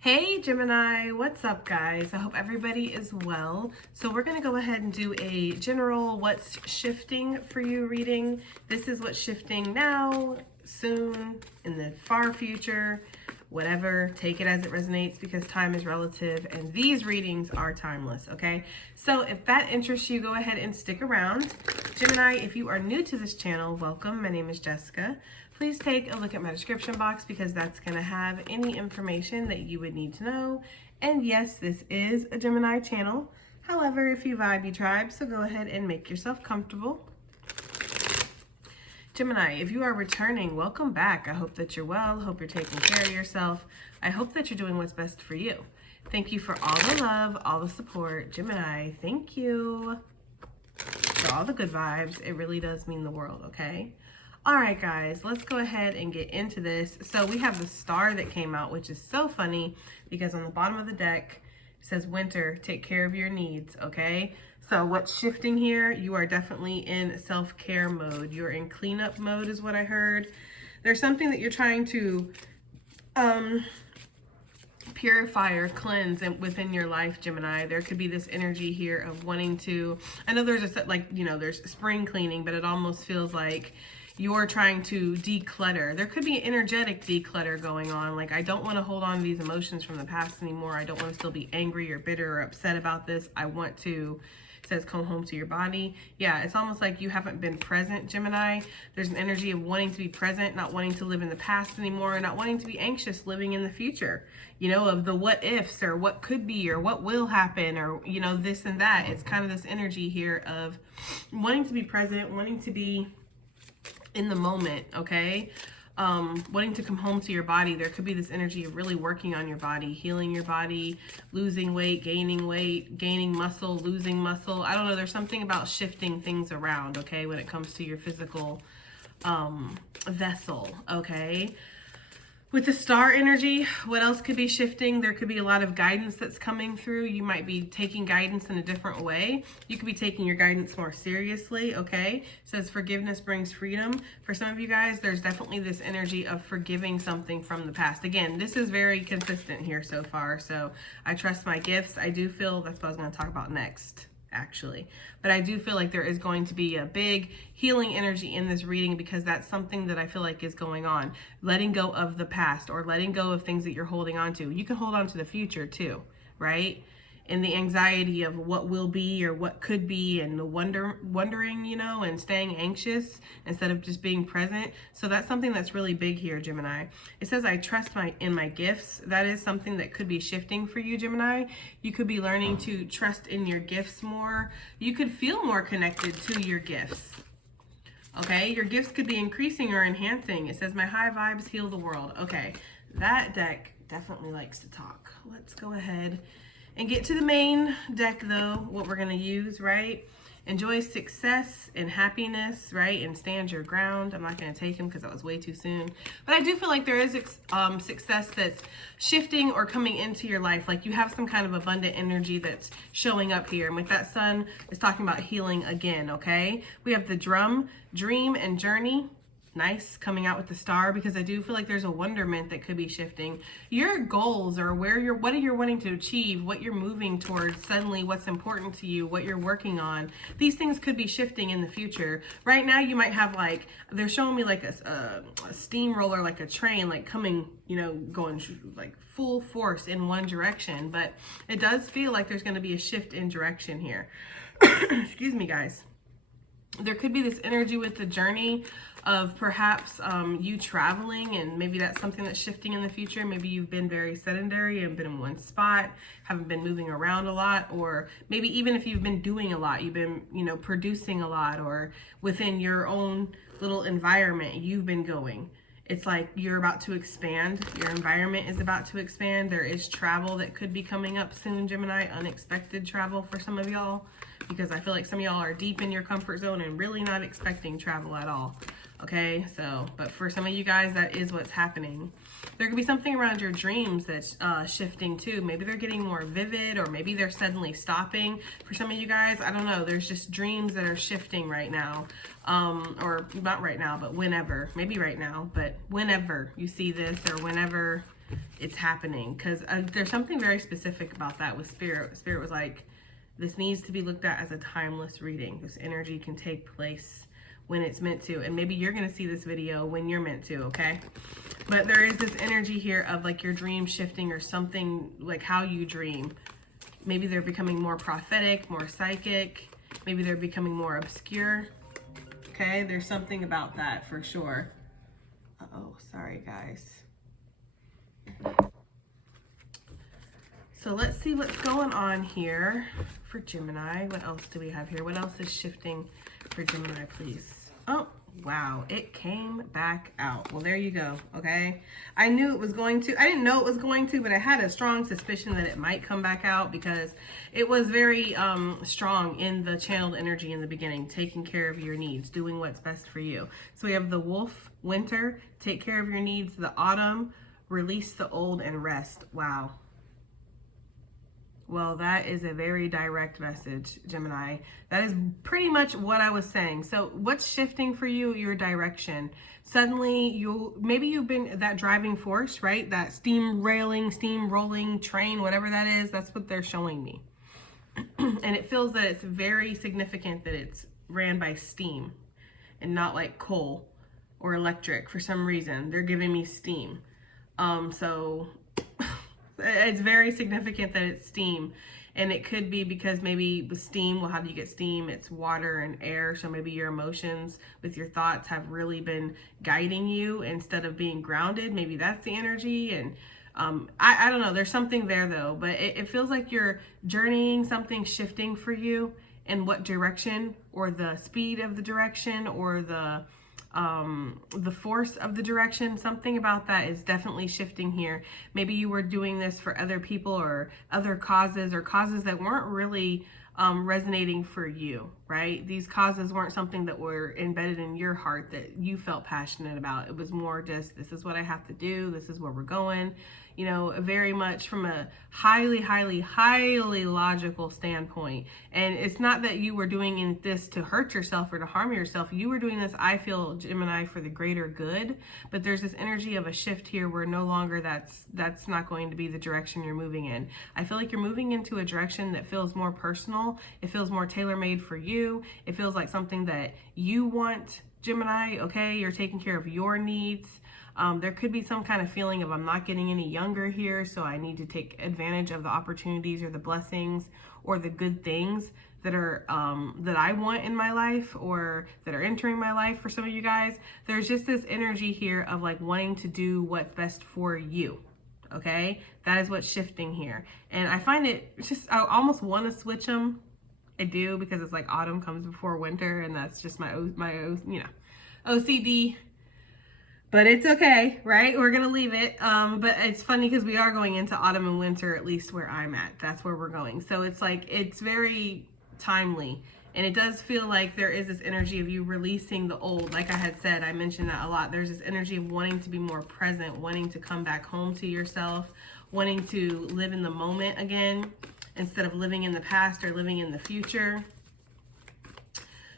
Hey Gemini, what's up guys? I hope everybody is well. So we're going to go ahead and do a general what's shifting for you reading. This is what's shifting now, soon, in the far future, whatever. Take it as it resonates because time is relative and these readings are timeless, okay? So if that interests you, go ahead and stick around. Gemini, if you are new to this channel, welcome. My name is Jessica. Please take a look at my description box because that's going to have any information that you would need to know. And yes, this is a Gemini channel. However, if you vibe, you tribe, so go ahead and make yourself comfortable. Gemini, if you are returning, welcome back. I hope that you're well. Hope you're taking care of yourself. I hope that you're doing what's best for you. Thank you for all the love, all the support. Gemini, thank you for all the good vibes. It really does mean the world, okay? All right, guys, let's go ahead and get into this. So we have the star that came out, which is so funny because on the bottom of the deck, it says winter, take care of your needs, okay? So what's shifting here? You are definitely in self-care mode. You're in cleanup mode is what I heard. There's something that you're trying to purify or cleanse within your life, Gemini. There could be this energy here of wanting to, I know there's a, like, you know, there's spring cleaning, but it almost feels like you're trying to declutter. There could be energetic declutter going on. Like, I don't want to hold on to these emotions from the past anymore. I don't want to still be angry or bitter or upset about this. I want to, it says, come home to your body. Yeah, it's almost like you haven't been present, Gemini. There's an energy of wanting to be present, not wanting to live in the past anymore, not wanting to be anxious living in the future, you know, of the what ifs or what could be or what will happen or, you know, this and that. It's kind of this energy here of wanting to be present, wanting to be in the moment, okay? Wanting to come home to your body. There could be this energy of really working on your body, healing your body, losing weight, gaining muscle, losing muscle. I don't know, there's something about shifting things around, okay, when it comes to your physical vessel, okay? With the star energy, what else could be shifting? There could be a lot of guidance that's coming through. You might be taking guidance in a different way. You could be taking your guidance more seriously, okay? It says forgiveness brings freedom. For some of you guys, there's definitely this energy of forgiving something from the past. Again, this is very consistent here so far, so I trust my gifts. I do feel, that's what I was going to talk about next, actually, but I do feel like there is going to be a big healing energy in this reading because that's something that I feel like is going on. Letting go of the past or letting go of things that you're holding on to. You can hold on to the future too, right? And the anxiety of what will be or what could be and the wondering, you know, and staying anxious instead of just being present. So that's something that's really big here, Gemini. It says, I trust in my gifts. That is something that could be shifting for you, Gemini. You could be learning to trust in your gifts more. You could feel more connected to your gifts. Okay, your gifts could be increasing or enhancing. It says, my high vibes heal the world. Okay, that deck definitely likes to talk. Let's go ahead and get to the main deck though, what we're gonna use, right? Enjoy success and happiness, right? And stand your ground. I'm not gonna take him because that was way too soon. But I do feel like there is success that's shifting or coming into your life. Like you have some kind of abundant energy that's showing up here. And with that sun, it's talking about healing again, okay? We have the drum, dream, and journey. Nice, coming out with the star, because I do feel like there's a wonderment that could be shifting. Your goals or what are you wanting to achieve, what you're moving towards, suddenly what's important to you, what you're working on. These things could be shifting in the future. Right now you might have like, they're showing me like a steamroller, like a train, like coming, you know, going like full force in one direction, but it does feel like there's going to be a shift in direction here. Excuse me, guys. There could be this energy with the journey of perhaps you traveling, and maybe that's something that's shifting in the future. Maybe you've been very sedentary and been in one spot, haven't been moving around a lot, or maybe even if you've been doing a lot, you've been, you know, producing a lot, or within your own little environment, you've been going. It's like you're about to expand. Your environment is about to expand. There is travel that could be coming up soon, Gemini. Unexpected travel for some of y'all, because I feel like some of y'all are deep in your comfort zone and really not expecting travel at all. Okay, so, but for some of you guys, that is what's happening. There could be something around your dreams that's shifting too. Maybe they're getting more vivid, or maybe they're suddenly stopping. For some of you guys, I don't know, there's just dreams that are shifting right now. Or not right now, but whenever, maybe right now, but whenever you see this, or whenever it's happening. Because there's something very specific about that with Spirit. Spirit was like, this needs to be looked at as a timeless reading. This energy can take place when it's meant to. And maybe you're going to see this video when you're meant to, okay? But there is this energy here of like your dream shifting or something, like how you dream. Maybe they're becoming more prophetic, more psychic. Maybe they're becoming more obscure. Okay, there's something about that for sure. Uh-oh, sorry guys. So let's see what's going on here for Gemini. What else do we have here? What else is shifting for Gemini, please? Oh, wow, it came back out. Well, there you go, okay? I knew it was going to. I didn't know it was going to, but I had a strong suspicion that it might come back out because it was very strong in the channeled energy in the beginning, taking care of your needs, doing what's best for you. So we have the Wolf, Winter, take care of your needs, the Autumn, release the old, and rest. Wow. Well, that is a very direct message, Gemini. That is pretty much what I was saying. So what's shifting for you? Your direction. Suddenly, maybe you've been that driving force, right? That steam rolling train, whatever that is, that's what they're showing me. And it feels that it's very significant that it's ran by steam and not like coal or electric for some reason. They're giving me steam. So it's very significant that it's steam, and it could be because maybe with steam, well, how do you get steam? It's water and air. So maybe your emotions with your thoughts have really been guiding you instead of being grounded. Maybe that's the energy. And I don't know, there's something there though, but it feels like you're journeying, something shifting for you. In what direction, or the speed of the direction, or the force of the direction. Something about that is definitely shifting here. Maybe you were doing this for other people or other causes, or causes that weren't really resonating for you, right? These causes weren't something that were embedded in your heart that you felt passionate about. It was more just, this is what I have to do. This is where we're going. You know, very much from a highly, highly, highly logical standpoint. And it's not that you were doing this to hurt yourself or to harm yourself. You were doing this, I feel, Gemini, for the greater good. But there's this energy of a shift here where no longer that's not going to be the direction you're moving in. I feel like you're moving into a direction that feels more personal. It feels more tailor-made for you. It feels like something that you want, Gemini, okay? You're taking care of your needs. There could be some kind of feeling of, I'm not getting any younger here, so I need to take advantage of the opportunities or the blessings or the good things that are that I want in my life, or that are entering my life for some of you guys. There's just this energy here of like wanting to do what's best for you. Okay, that is what's shifting here. And I find it just, I almost want to switch them. I do, because it's like autumn comes before winter, and that's just my OCD. But it's okay, right? We're going to leave it. But it's funny because we are going into autumn and winter, at least where I'm at. That's where we're going. So it's like, it's very timely. And it does feel like there is this energy of you releasing the old. Like I had said, I mentioned that a lot. There's this energy of wanting to be more present, wanting to come back home to yourself, wanting to live in the moment again, instead of living in the past or living in the future.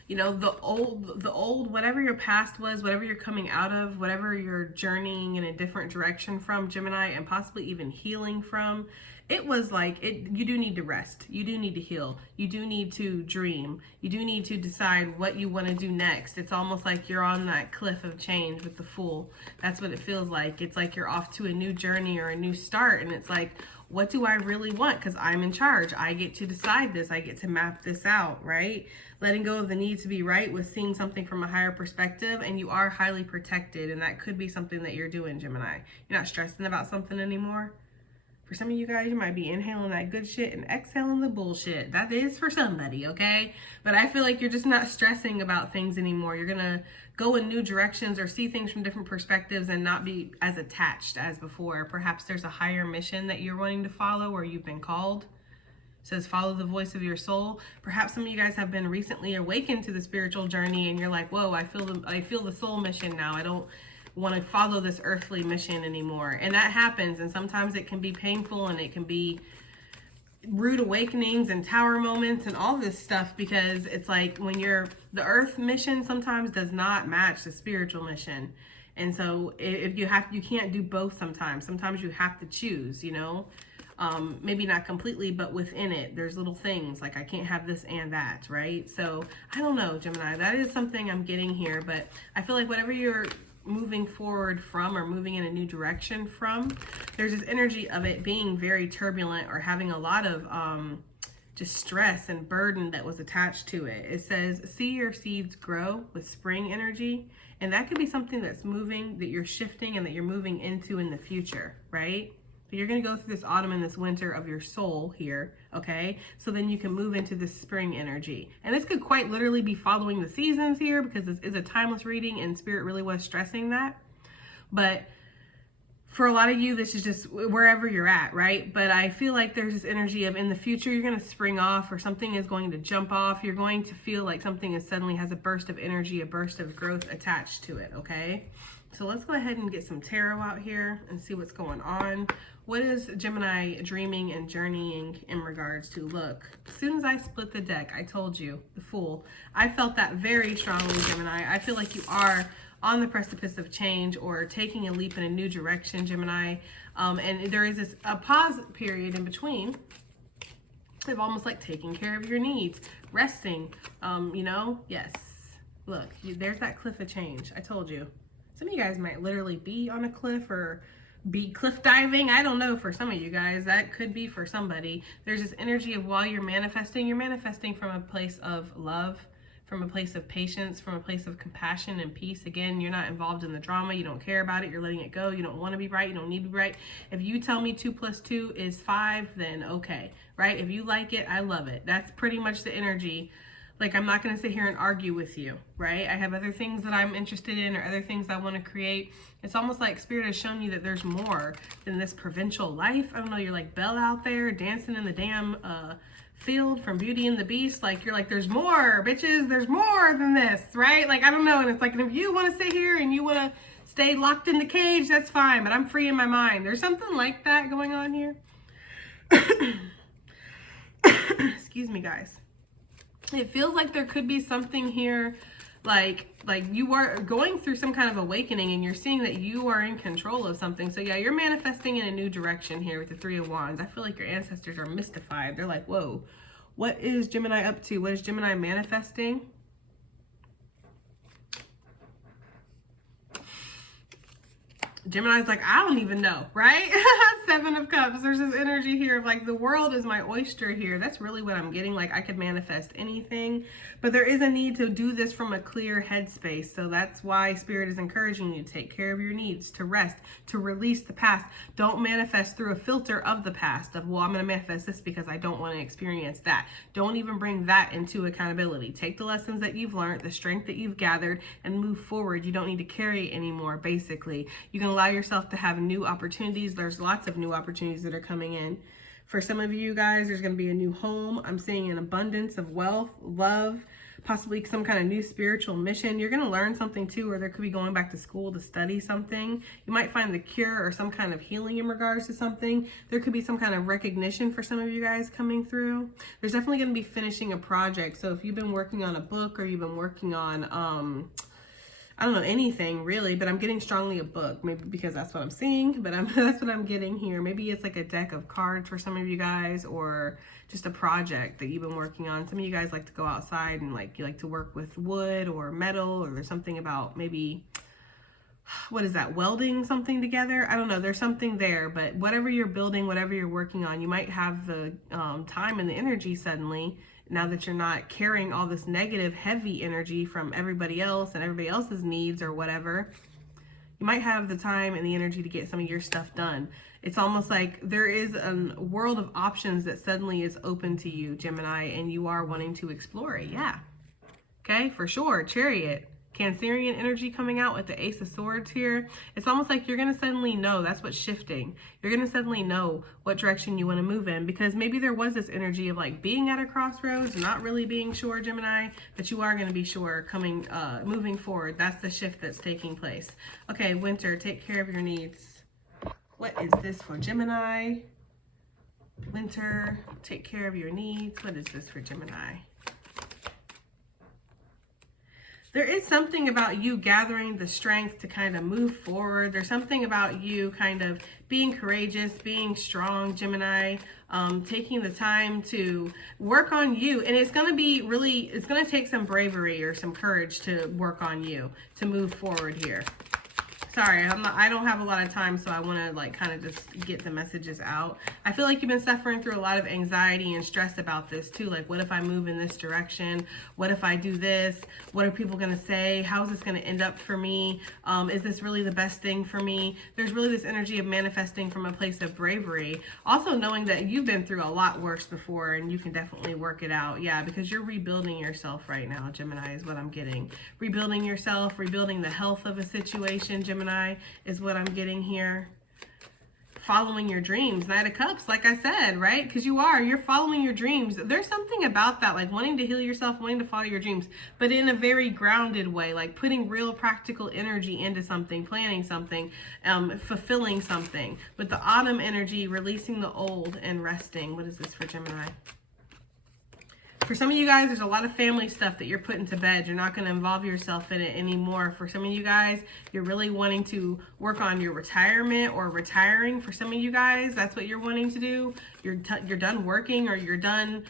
You know, the old, whatever your past was, whatever you're coming out of, whatever you're journeying in a different direction from, Gemini, and possibly even healing from, it was like, you do need to rest. You do need to heal. You do need to dream. You do need to decide what you want to do next. It's almost like you're on that cliff of change with the Fool. That's what it feels like. It's like you're off to a new journey or a new start, and it's like, what do I really want? Because I'm in charge. I get to decide this. I get to map this out, right? Letting go of the need to be right with seeing something from a higher perspective, and you are highly protected, and that could be something that you're doing, Gemini. You're not stressing about something anymore. For some of you guys, you might be inhaling that good shit and exhaling the bullshit. That is for somebody, okay? But I feel like you're just not stressing about things anymore. You're gonna go in new directions or see things from different perspectives and not be as attached as before. Perhaps there's a higher mission that you're wanting to follow, or you've been called. It says follow the voice of your soul. Perhaps some of you guys have been recently awakened to the spiritual journey, and you're like, whoa, I feel the soul mission now. I don't want to follow this earthly mission anymore. And that happens, and sometimes it can be painful, and it can be rude awakenings and tower moments and all this stuff, because it's like when the earth mission sometimes does not match the spiritual mission. And so if you can't do both sometimes. Sometimes you have to choose, you know. Maybe not completely, but within it, there's little things like I can't have this and that, right? So I don't know, Gemini, that is something I'm getting here, but I feel like whatever you're moving forward from or moving in a new direction from, there's this energy of it being very turbulent or having a lot of just stress and burden that was attached to it. It says, see your seeds grow with spring energy. And that could be something that's moving, that you're shifting and that you're moving into in the future, right? But you're going to go through this autumn and this winter of your soul here, okay? So then you can move into this spring energy. And this could quite literally be following the seasons here, because this is a timeless reading and Spirit really was stressing that. But for a lot of you, this is just wherever you're at, right? But I feel like there's this energy of in the future, you're going to spring off, or something is going to jump off. You're going to feel like something is suddenly has a burst of energy, a burst of growth attached to it, okay? So let's go ahead and get some tarot out here and see what's going on. What is Gemini dreaming and journeying in regards to? Look, as soon as I split the deck, I told you, the Fool. I felt that very strongly, Gemini. I feel like you are on the precipice of change or taking a leap in a new direction, Gemini. And there is a pause period in between of almost like taking care of your needs, resting, you know, yes. Look, there's that cliff of change. I told you. Some of you guys might literally be on a cliff or be cliff diving. I don't know, for some of you guys. That could be for somebody. There's this energy of while you're manifesting from a place of love, from a place of patience, from a place of compassion and peace. Again, you're not involved in the drama. You don't care about it. You're letting it go. You don't want to be right. You don't need to be right. If you tell me 2 + 2 is 5, then okay, right? If you like it, I love it. That's pretty much the energy. Like, I'm not going to sit here and argue with you, right? I have other things that I'm interested in or other things I want to create. It's almost like Spirit has shown you that there's more than this provincial life. I don't know, you're like Belle out there dancing in the damn field from Beauty and the Beast. Like, you're like, there's more, bitches. There's more than this, right? Like, I don't know. And it's like, if you want to sit here and you want to stay locked in the cage, that's fine. But I'm free in my mind. There's something like that going on here. Excuse me, guys. It feels like there could be something here, like you are going through some kind of awakening and you're seeing that you are in control of something. So yeah, you're manifesting in a new direction here with the 3 of Wands. I feel like your ancestors are mystified. They're like, whoa, what is Gemini up to? What is Gemini manifesting? Gemini's like, I don't even know, right? 7 of Cups. There's this energy here of like, the world is my oyster here. That's really what I'm getting. Like, I could manifest anything, but there is a need to do this from a clear headspace. So that's why Spirit is encouraging you to take care of your needs, to rest, to release the past. Don't manifest through a filter of the past of, well, I'm going to manifest this because I don't want to experience that. Don't even bring that into accountability. Take the lessons that you've learned, the strength that you've gathered, and move forward. You don't need to carry it anymore, basically. You can allow yourself to have new opportunities. There's lots of new opportunities that are coming in. For some of you guys, there's going to be a new home. I'm seeing an abundance of wealth, love, possibly some kind of new spiritual mission. You're going to learn something too, or there could be going back to school to study something. You might find the cure or some kind of healing in regards to something. There could be some kind of recognition for some of you guys coming through. There's definitely going to be finishing a project. So if you've been working on a book or you've been working on, I don't know, anything really, but I'm getting strongly a book, maybe because that's what I'm seeing, but that's what I'm getting here. Maybe it's like a deck of cards for some of you guys, or just a project that you've been working on. Some of you guys like to go outside and like, you like to work with wood or metal, or there's something about maybe, what is that, welding something together? I don't know, there's something there, but whatever you're building, whatever you're working on, you might have the time and the energy suddenly, now that you're not carrying all this negative, heavy energy from everybody else and everybody else's needs or whatever. You might have the time and the energy to get some of your stuff done. It's almost like there is a world of options that suddenly is open to you, Gemini, and you are wanting to explore it. Yeah. Okay, for sure. Chariot. Cancerian energy coming out with the Ace of Swords here. It's almost like you're going to suddenly know. That's what's shifting. You're going to suddenly know what direction you want to move in, because maybe there was this energy of like being at a crossroads, not really being sure, Gemini, but you are going to be sure coming, moving forward. That's the shift that's taking place. Okay, Winter, take care of your needs. What is this for Gemini? Winter, take care of your needs. What is this for Gemini? There is something about you gathering the strength to kind of move forward. There's something about you kind of being courageous, being strong, Gemini, taking the time to work on you. And it's going to be really, it's going to take some bravery or some courage to work on you to move forward here. Sorry, I don't have a lot of time, so I want to like kind of just get the messages out. I feel like you've been suffering through a lot of anxiety and stress about this too. Like, what if I move in this direction? What if I do this? What are people going to say? How is this going to end up for me? Is this really the best thing for me? There's really this energy of manifesting from a place of bravery. Also knowing that you've been through a lot worse before and you can definitely work it out. Yeah, because you're rebuilding yourself right now, Gemini, is what I'm getting. Rebuilding yourself, rebuilding the health of a situation, Gemini, is what I'm getting here. Following your dreams, Knight of Cups, like I said, right? Because you're following your dreams. There's something about that, like wanting to heal yourself, wanting to follow your dreams, but in a very grounded way, like putting real practical energy into something, planning something, fulfilling something. With the autumn energy, releasing the old and resting. What is this for Gemini? For some of you guys, there's a lot of family stuff that you're putting to bed. You're not going to involve yourself in it anymore. For some of you guys, you're really wanting to work on your retirement or retiring. For some of you guys, that's what you're wanting to do. You're done working, or you're done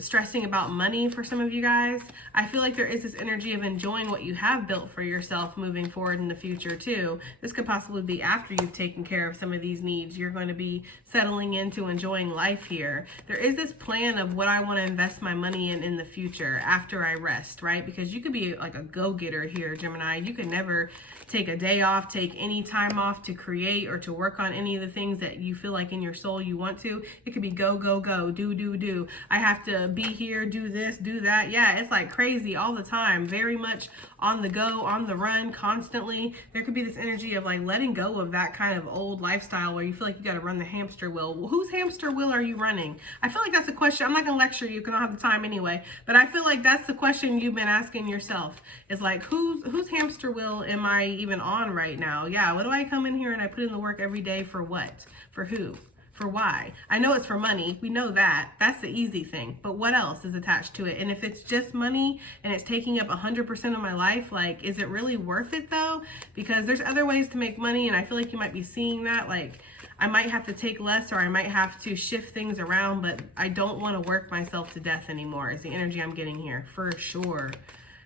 stressing about money. For some of you guys, I feel like there is this energy of enjoying what you have built for yourself moving forward in the future too. This could possibly be after you've taken care of some of these needs. You're going to be settling into enjoying life here. There is this plan of what I want to invest my money in the future after I rest, right? Because you could be like a go-getter here, Gemini. You could never take a day off, take any time off to create or to work on any of the things that you feel like in your soul you want to. It could be go, go, go, do. I have to be here, do this, do that. Yeah, it's like crazy all the time. Very much on the go, on the run, constantly. There could be this energy of like letting go of that kind of old lifestyle where you feel like you got to run the hamster wheel. Well, whose hamster wheel are you running? I feel like that's a question. I'm not going to lecture you because I don't have the time anyway, but I feel like that's the question you've been asking yourself. Is like, whose hamster wheel am I even on right now? Yeah, what do I come in here and I put in the work every day for what? For who? For why? I know it's for money. We know that. That's the easy thing. But what else is attached to it? And if it's just money and it's taking up 100% of my life, like, is it really worth it though? Because there's other ways to make money, and I feel like you might be seeing that. Like, I might have to take less, or I might have to shift things around, but I don't want to work myself to death anymore is the energy I'm getting here, for sure.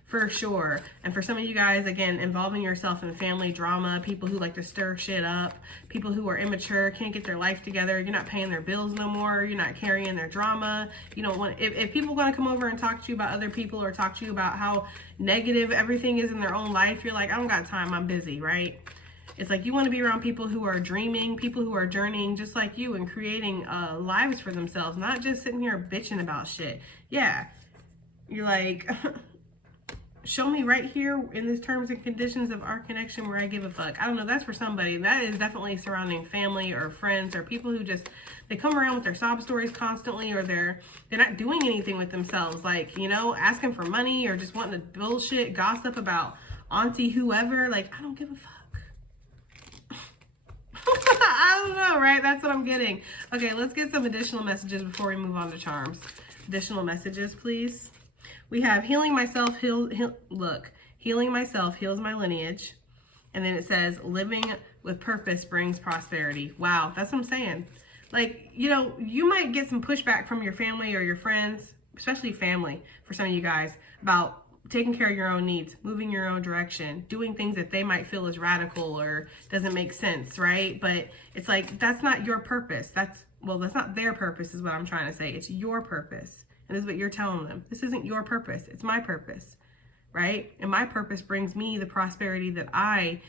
For sure. And for some of you guys, again, involving yourself in family drama, people who like to stir shit up, people who are immature, can't get their life together, you're not paying their bills no more, you're not carrying their drama. You don't want, if people want to come over and talk to you about other people or talk to you about how negative everything is in their own life, you're like, I don't got time, I'm busy, right? It's like you want to be around people who are dreaming, people who are journeying just like you and creating lives for themselves, not just sitting here bitching about shit. Yeah. You're like... Show me right here in the terms and conditions of our connection where I give a fuck. I don't know, that's for somebody. That is definitely surrounding family or friends or people who just, they come around with their sob stories constantly, or they're not doing anything with themselves. Like, you know, asking for money or just wanting to bullshit gossip about auntie whoever. Like, I don't give a fuck. I don't know, right? That's what I'm getting. Okay, let's get some additional messages before we move on to charms. Additional messages, please. We have healing myself, healing myself heals my lineage. And then it says living with purpose brings prosperity. Wow, that's what I'm saying. Like, you know, you might get some pushback from your family or your friends, especially family for some of you guys, about taking care of your own needs, moving your own direction, doing things that they might feel is radical or doesn't make sense, right? But it's like, that's not your purpose. That's not their purpose is what I'm trying to say. It's your purpose. And this is what you're telling them. This isn't your purpose. It's my purpose, right? And my purpose brings me the prosperity that I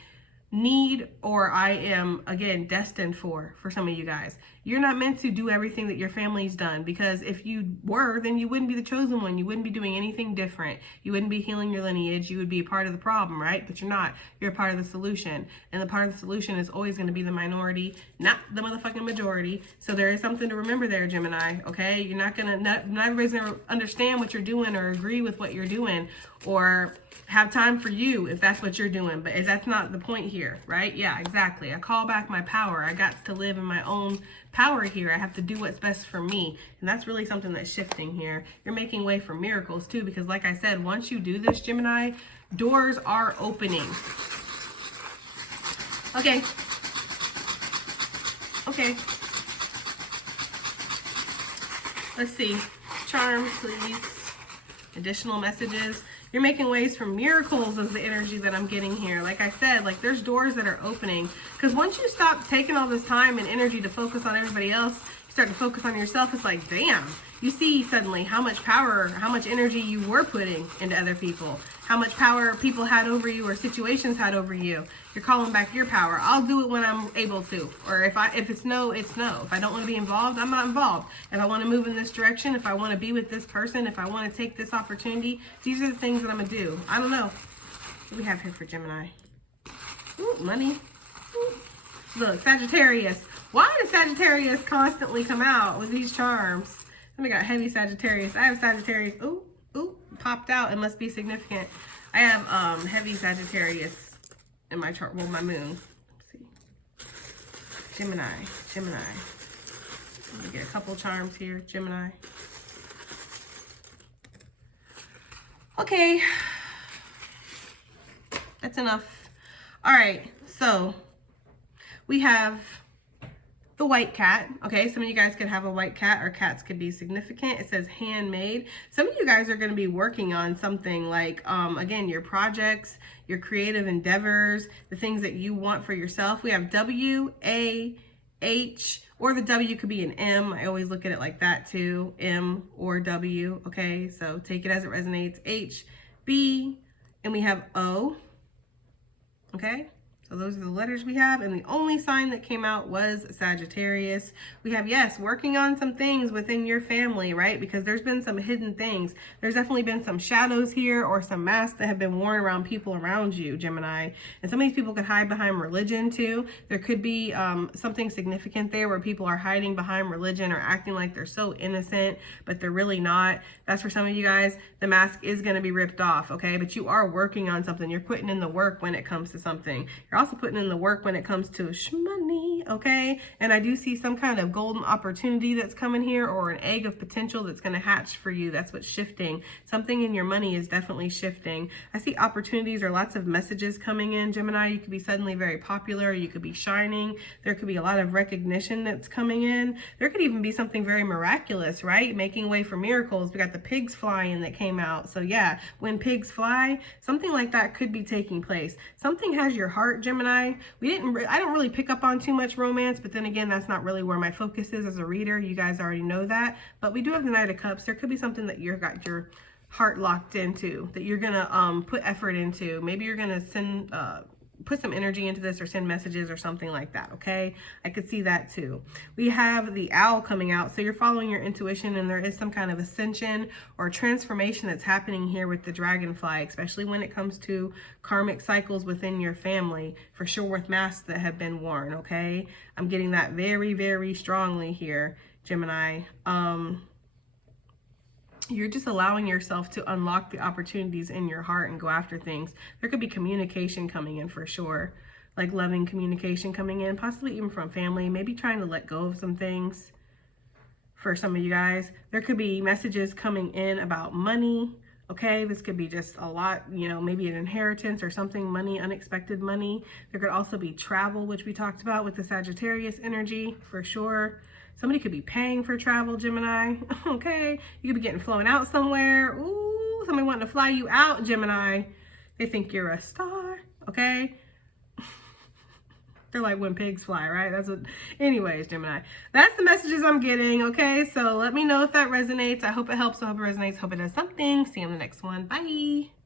need, or I am, again, destined for some of you guys. You're not meant to do everything that your family's done, because if you were, then you wouldn't be the chosen one. You wouldn't be doing anything different. You wouldn't be healing your lineage. You would be a part of the problem, right? But you're not. You're a part of the solution. And the part of the solution is always going to be the minority, not the motherfucking majority. So there is something to remember there, Gemini, okay? You're not everybody's going to understand what you're doing or agree with what you're doing or have time for you if that's what you're doing. But that's not the point here. here, right? Yeah, exactly. I call back my power. I got to live in my own power here. I have to do what's best for me. And that's really something that's shifting here. You're making way for miracles too, because like I said, once you do this, Gemini, doors are opening. Okay. Okay. Let's see. Charms, please. Additional messages. You're making ways for miracles is the energy that I'm getting here. Like I said, like there's doors that are opening. Because once you stop taking all this time and energy to focus on everybody else, you start to focus on yourself. It's like, damn. You see suddenly how much power, how much energy you were putting into other people. How much power people had over you or situations had over you. You're calling back your power. I'll do it when I'm able to. Or if it's no, it's no. If I don't want to be involved, I'm not involved. If I want to move in this direction, if I want to be with this person, if I want to take this opportunity, these are the things that I'm going to do. I don't know. What do we have here for Gemini? Ooh, money. Ooh. Look, Sagittarius. Why does Sagittarius constantly come out with these charms? Then we got heavy Sagittarius. I have Sagittarius. Ooh, ooh, popped out. It must be significant. I have heavy Sagittarius in my chart. Well, my moon. Let's see. Gemini. Let me get a couple charms here. Gemini. Okay. That's enough. All right. So we have the white cat. Okay, some of you guys could have a white cat, or cats could be significant. It says handmade. Some of you guys are going to be working on something like, again, your projects, your creative endeavors, the things that you want for yourself. We have W-A-H, or the W could be an M. I always look at it like that too, M or W. Okay, so take it as it resonates. H, B, and we have O. Okay. So those are the letters we have, and the only sign that came out was Sagittarius. We have, yes, working on some things within your family, right? Because there's been some hidden things. There's definitely been some shadows here, or some masks that have been worn around people around you, Gemini. And some of these people could hide behind religion too. There could be something significant there where people are hiding behind religion or acting like they're so innocent, but they're really not. That's for some of you guys. The mask is going to be ripped off, okay? But you are working on something. You're putting in the work when it comes to something. You're also putting in the work when it comes to money, okay? And I do see some kind of golden opportunity that's coming here, or an egg of potential that's going to hatch for you. That's what's shifting. Something in your money is definitely shifting. I see opportunities or lots of messages coming in, Gemini. You could be suddenly very popular. You could be shining. There could be a lot of recognition that's coming in. There could even be something very miraculous, right? Making way for miracles. We got the pigs flying that came out. So yeah, when pigs fly, something like that could be taking place. Something has your heart, Gemini. I don't really pick up on too much romance, but then again, that's not really where my focus is as a reader. You guys already know that. But we do have the Knight of Cups. There could be something that you've got your heart locked into, that you're gonna put effort into. Maybe you're gonna send put some energy into this, or send messages or something like that, okay? I could see that too. We have the owl coming out, so you're following your intuition, and there is some kind of ascension or transformation that's happening here with the dragonfly, especially when it comes to karmic cycles within your family, for sure, with masks that have been worn, okay? I'm getting that very, very strongly here, Gemini. You're just allowing yourself to unlock the opportunities in your heart and go after things. There could be communication coming in for sure, like loving communication coming in, possibly even from family, maybe trying to let go of some things for some of you guys. There could be messages coming in about money, okay? This could be just a lot, you know, maybe an inheritance or something, money, unexpected money. There could also be travel, which we talked about with the Sagittarius energy for sure. Somebody could be paying for travel, Gemini, okay? You could be getting flown out somewhere. Ooh, somebody wanting to fly you out, Gemini. They think you're a star, okay? They're like when pigs fly, right? That's what, anyways, Gemini. That's the messages I'm getting, okay? So let me know if that resonates. I hope it helps. I hope it resonates. Hope it does something. See you in the next one. Bye.